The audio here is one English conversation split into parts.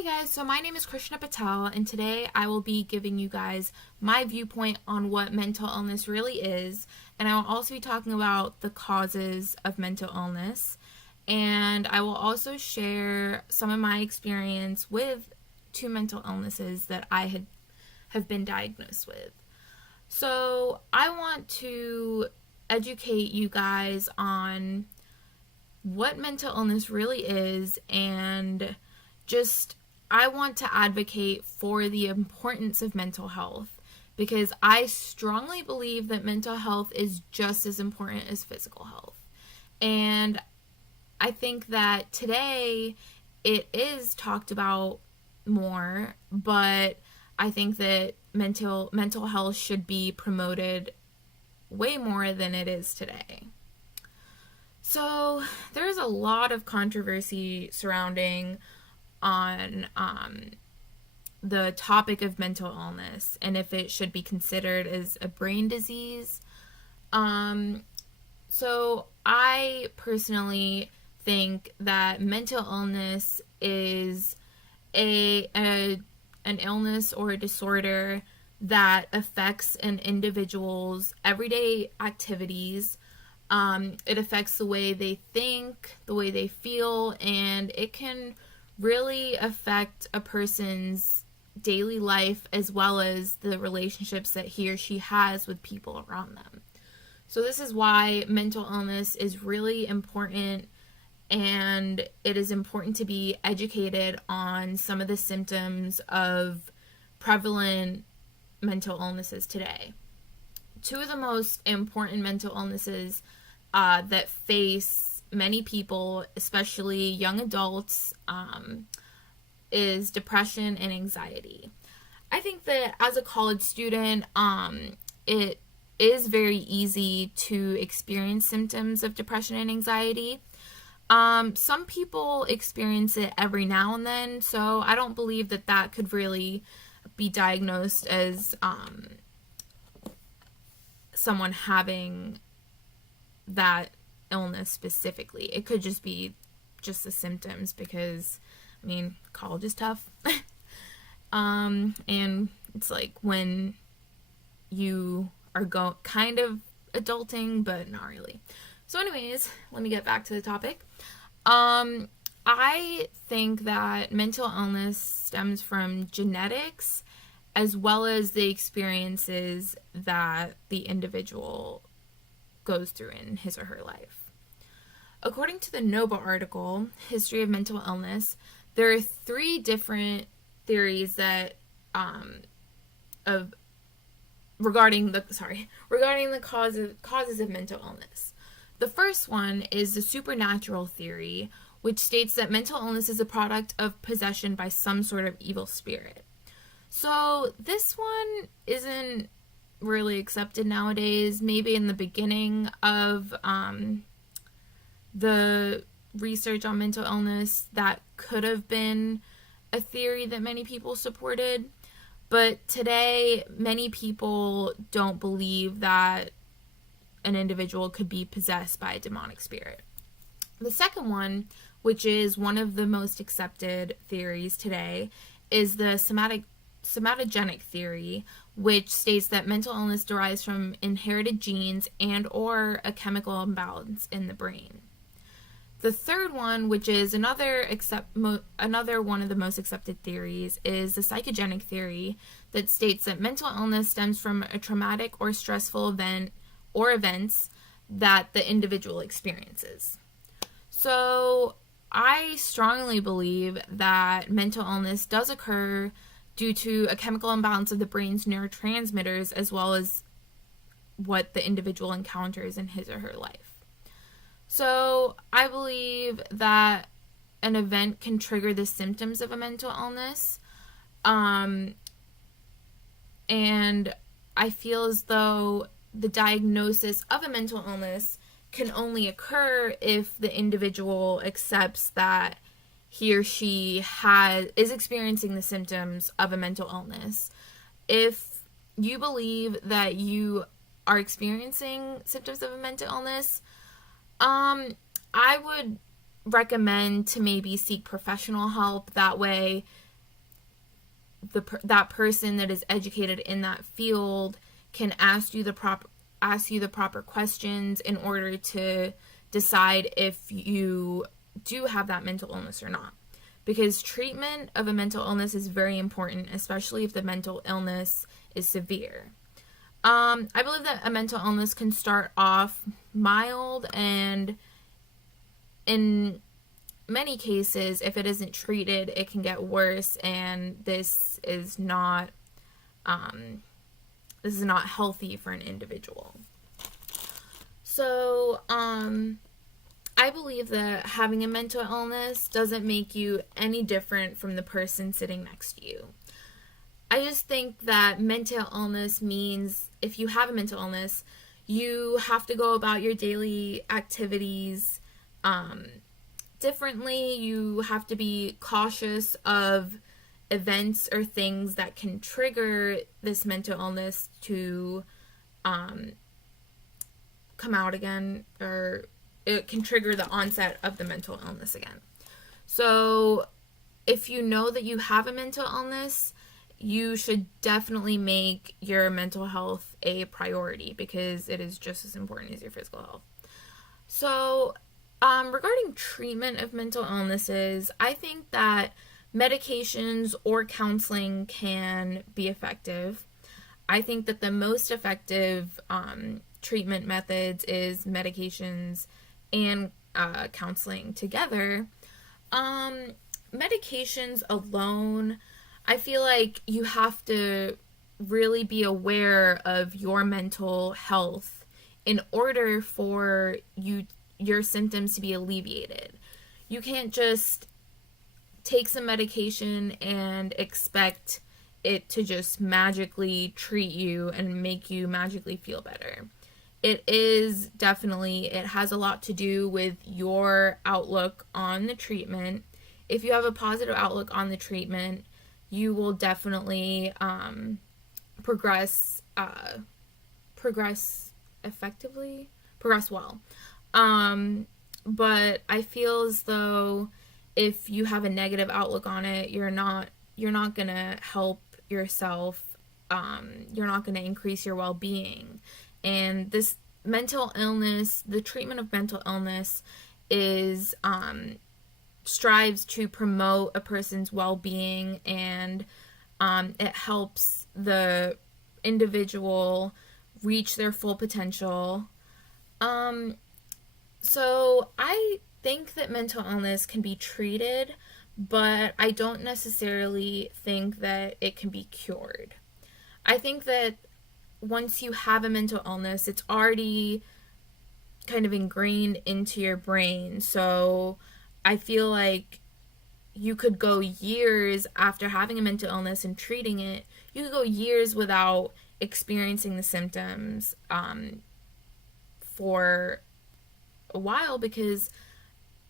Hey guys, so my name is Krishna Patel, and today I will be giving you guys my viewpoint on what mental illness really is, and I will also be talking about the causes of mental illness, and I will also share some of my experience with two mental illnesses that I have been diagnosed with. So I want to educate you guys on what mental illness really is, and just I want to advocate for the importance of mental health because I strongly believe that mental health is just as important as physical health. And I think that today it is talked about more, but I think that mental health should be promoted way more than it is today. So there's a lot of controversy surrounding on the topic of mental illness and if it should be considered as a brain disease. So I personally think that mental illness is an illness or a disorder that affects an individual's everyday activities. It affects the way they think, the way they feel, and it can really affect a person's daily life as well as the relationships that he or she has with people around them. So this is why mental illness is really important, and it is important to be educated on some of the symptoms of prevalent mental illnesses today. Two of the most important mental illnesses that face many people, especially young adults, is depression and anxiety. I think that as a college student, it is very easy to experience symptoms of depression and anxiety. Some people experience it every now and then, so I don't believe that that could really be diagnosed as someone having that illness specifically. It could just be just the symptoms because, I mean, college is tough. And it's like when you are kind of adulting, but not really. So anyways, let me get back to the topic. I think that mental illness stems from genetics as well as the experiences that the individual goes through in his or her life. According to the Nova article, History of Mental Illness, there are three different theories that regarding the causes of mental illness. The first one is the supernatural theory, which states that mental illness is a product of possession by some sort of evil spirit. So this one isn't really accepted nowadays. Maybe in the beginning of the research on mental illness, that could have been a theory that many people supported. But today, many people don't believe that an individual could be possessed by a demonic spirit. The second one, which is one of the most accepted theories today, is the somatogenic theory, which states that mental illness derives from inherited genes and or a chemical imbalance in the brain. The third one, which is another one of the most accepted theories, is the psychogenic theory that states that mental illness stems from a traumatic or stressful event or events that the individual experiences. So I strongly believe that mental illness does occur due to a chemical imbalance of the brain's neurotransmitters as well as what the individual encounters in his or her life. So I believe that an event can trigger the symptoms of a mental illness. And I feel as though the diagnosis of a mental illness can only occur if the individual accepts that he or she is experiencing the symptoms of a mental illness. If you believe that you are experiencing symptoms of a mental illness, I would recommend to maybe seek professional help. That way that person that is educated in that field can ask you the proper questions in order to decide if you do have that mental illness or not. Because treatment of a mental illness is very important, especially if the mental illness is severe. I believe that a mental illness can start off mild, and in many cases, if it isn't treated, it can get worse, and this is not healthy for an individual. So, I believe that having a mental illness doesn't make you any different from the person sitting next to you. I just think that mental illness means if you have a mental illness, you have to go about your daily activities differently. You have to be cautious of events or things that can trigger this mental illness to come out again, or it can trigger the onset of the mental illness again. So if you know that you have a mental illness, you should definitely make your mental health a priority, because it is just as important as your physical health. So regarding treatment of mental illnesses, I think that medications or counseling can be effective. I think that the most effective treatment methods is medications and counseling together. Medications alone, I feel like you have to really be aware of your mental health in order for your symptoms to be alleviated. You can't just take some medication and expect it to just magically treat you and make you magically feel better. It has a lot to do with your outlook on the treatment. If you have a positive outlook on the treatment, you will definitely progress well. But I feel as though if you have a negative outlook on it, you're not gonna help yourself. You're not gonna increase your well-being. And this mental illness, the treatment of mental illness is strives to promote a person's well-being, and it helps the individual reach their full potential. So I think that mental illness can be treated, but I don't necessarily think that it can be cured. I think that once you have a mental illness, it's already kind of ingrained into your brain. So I feel like you could go years after having a mental illness and treating it. You could go years without experiencing the symptoms for a while, because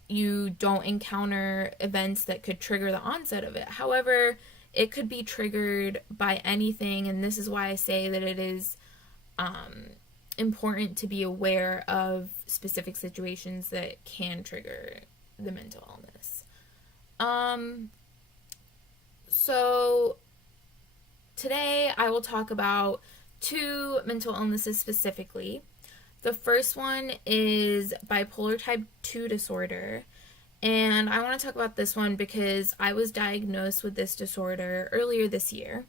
you don't encounter events that could trigger the onset of it. However, it could be triggered by anything, and this is why I say that it is important to be aware of specific situations that can trigger the mental illness. So today I will talk about 2 mental illnesses specifically. The first one is bipolar type 2 disorder. And I want to talk about this one because I was diagnosed with this disorder earlier this year.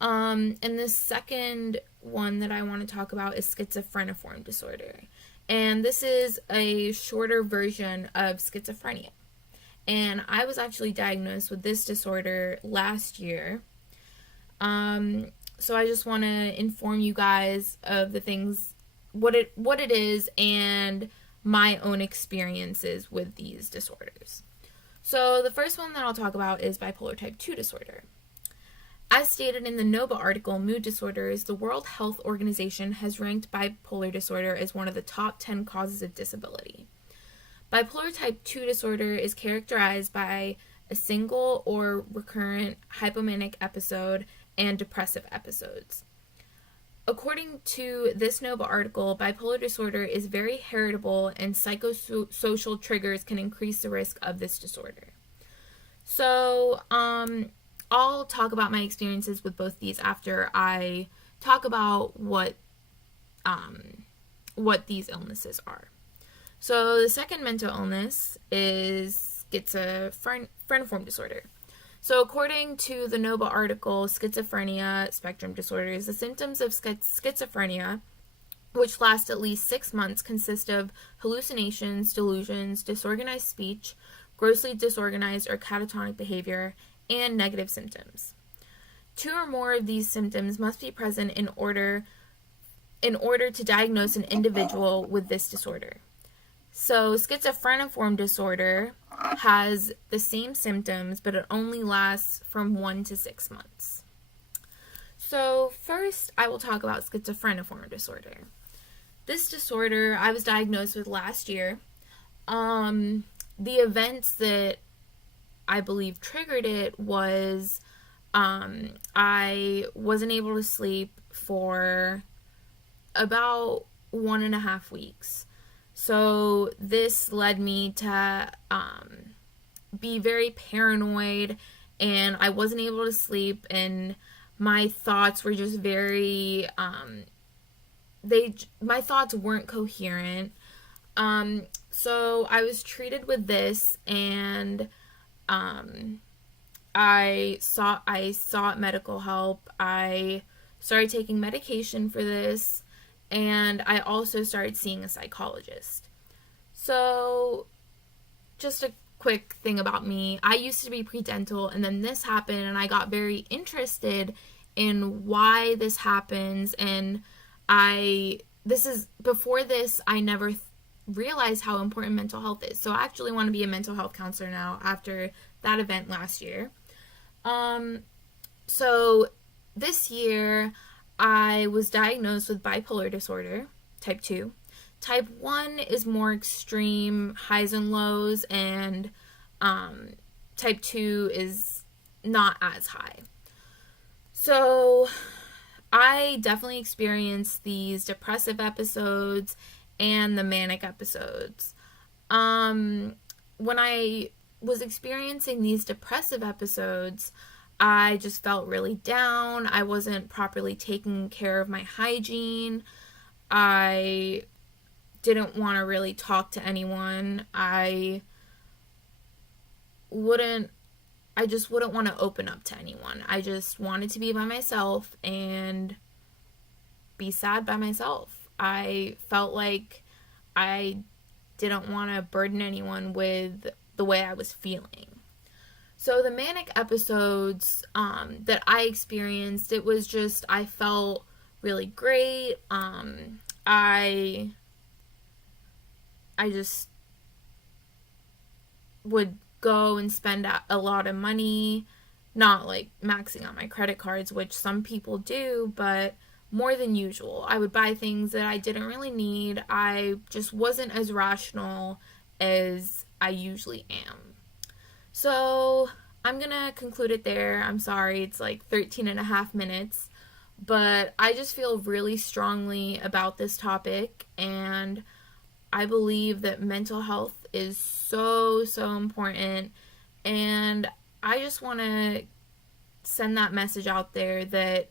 And the second one that I want to talk about is schizophreniform disorder. And this is a shorter version of schizophrenia. And I was actually diagnosed with this disorder last year. So I just want to inform you guys of the things, what it is, and my own experiences with these disorders. So the first one that I'll talk about is bipolar type 2 disorder. As stated in the Nova article, Mood Disorders, the World Health Organization has ranked bipolar disorder as one of the top 10 causes of disability. Bipolar type 2 disorder is characterized by a single or recurrent hypomanic episode and depressive episodes. According to this Nova article, bipolar disorder is very heritable, and psychosocial triggers can increase the risk of this disorder. So, I'll talk about my experiences with both these after I talk about what these illnesses are. So the second mental illness is schizophreniform disorder. So according to the Nobel article, Schizophrenia Spectrum Disorders, the symptoms of schizophrenia, which last at least 6 months, consist of hallucinations, delusions, disorganized speech, grossly disorganized or catatonic behavior, and negative symptoms. 2 or more of these symptoms must be present in order to diagnose an individual with this disorder. So schizophreniform disorder has the same symptoms, but it only lasts from 1 to 6 months. So first, I will talk about schizophreniform disorder. This disorder I was diagnosed with last year. The events that I believe triggered it was I wasn't able to sleep for about 1.5 weeks. So this led me to be very paranoid, and I wasn't able to sleep, and my thoughts were just very my thoughts weren't coherent. So I was treated with this, and I sought medical help. I started taking medication for this, and I also started seeing a psychologist. So just a quick thing about me. I used to be pre-dental, and then this happened, and I got very interested in why this happens, and before this, I never realized how important mental health is. So I actually want to be a mental health counselor now after that event last year. So this year, I was diagnosed with bipolar disorder, type 2. Type 1 is more extreme highs and lows, and type 2 is not as high. So I definitely experienced these depressive episodes and the manic episodes. When I was experiencing these depressive episodes, I just felt really down. I wasn't properly taking care of my hygiene. I didn't want to really talk to anyone. I just wouldn't want to open up to anyone. I just wanted to be by myself and be sad by myself. I felt like I didn't want to burden anyone with the way I was feeling. So the manic episodes that I experienced, it was just, I felt really great. I just would go and spend a lot of money, not like maxing out my credit cards, which some people do, but more than usual. I would buy things that I didn't really need. I just wasn't as rational as I usually am. So I'm gonna conclude it there. I'm sorry, it's like 13 and a half minutes, but I just feel really strongly about this topic, and I believe that mental health is so, so important, and I just want to send that message out there that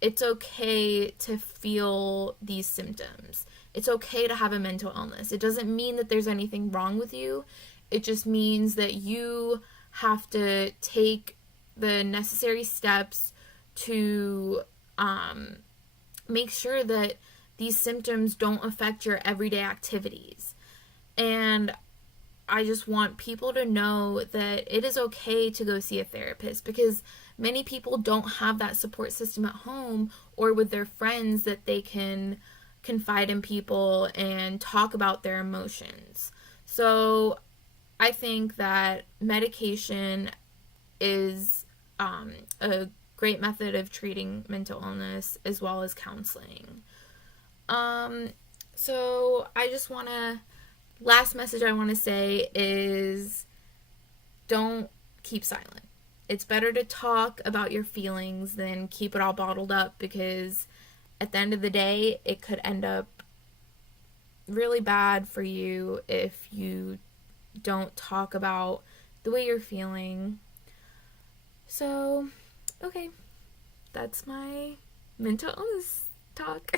it's okay to feel these symptoms. It's okay to have a mental illness. It doesn't mean that there's anything wrong with you. It just means that you have to take the necessary steps to make sure that these symptoms don't affect your everyday activities. And I just want people to know that it is okay to go see a therapist, because many people don't have that support system at home or with their friends that they can confide in people and talk about their emotions. So I think that medication is a great method of treating mental illness, as well as counseling. So I just want to, last message I want to say is, don't keep silent. It's better to talk about your feelings than keep it all bottled up, because at the end of the day, it could end up really bad for you if you don't talk about the way you're feeling. So Okay, that's my mental illness talk.